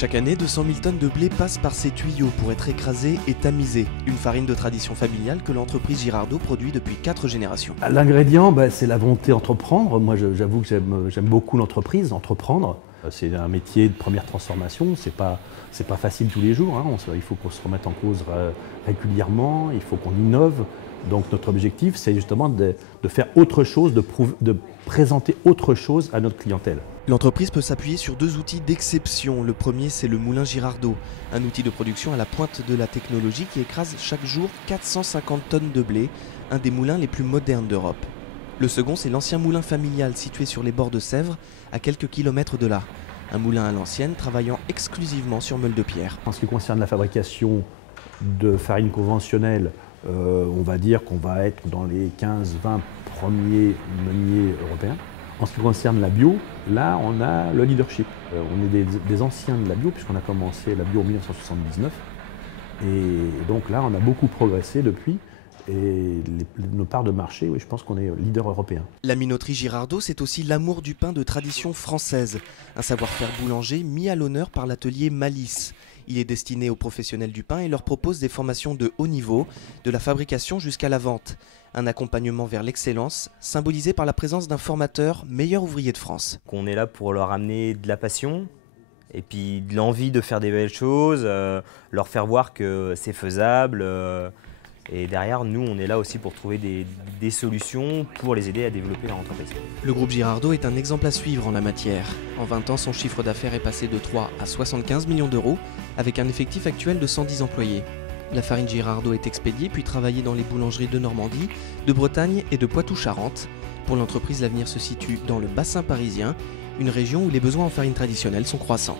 Chaque année, 200 000 tonnes de blé passent par ces tuyaux pour être écrasées et tamisées. Une farine de tradition familiale que l'entreprise Girardot produit depuis 4 générations. L'ingrédient, c'est la volonté d'entreprendre. Moi, j'avoue que j'aime beaucoup l'entreprise, entreprendre. C'est un métier de première transformation, c'est pas facile tous les jours. Il faut qu'on se remette en cause régulièrement, il faut qu'on innove. Donc notre objectif, c'est justement de faire autre chose, de présenter autre chose à notre clientèle. L'entreprise peut s'appuyer sur 2 outils d'exception. Le premier, c'est le moulin Girardot, un outil de production à la pointe de la technologie qui écrase chaque jour 450 tonnes de blé, un des moulins les plus modernes d'Europe. Le second, c'est l'ancien moulin familial situé sur les bords de Sèvres, à quelques kilomètres de là. Un moulin à l'ancienne travaillant exclusivement sur meule de pierre. En ce qui concerne la fabrication de farine conventionnelle, on va dire qu'on va être dans les 15-20 premiers meuniers européens. En ce qui concerne la bio, là on a le leadership. On est des anciens de la bio puisqu'on a commencé la bio en 1979. Et donc là on a beaucoup progressé depuis. Et nos parts de marché, oui, je pense qu'on est leader européen. La minoterie Girardot, c'est aussi l'amour du pain de tradition française. Un savoir-faire boulanger mis à l'honneur par l'atelier Malice. Il est destiné aux professionnels du pain et leur propose des formations de haut niveau, de la fabrication jusqu'à la vente. Un accompagnement vers l'excellence, symbolisé par la présence d'un formateur meilleur ouvrier de France. On est là pour leur amener de la passion et puis de l'envie de faire des belles choses, leur faire voir que c'est faisable. Et derrière, nous, on est là aussi pour trouver des solutions pour les aider à développer leur entreprise. Le groupe Girardot est un exemple à suivre en la matière. En 20 ans, son chiffre d'affaires est passé de 3 à 75 millions d'euros, avec un effectif actuel de 110 employés. La farine Girardot est expédiée puis travaillée dans les boulangeries de Normandie, de Bretagne et de Poitou-Charentes. Pour l'entreprise, l'avenir se situe dans le bassin parisien, une région où les besoins en farine traditionnelle sont croissants.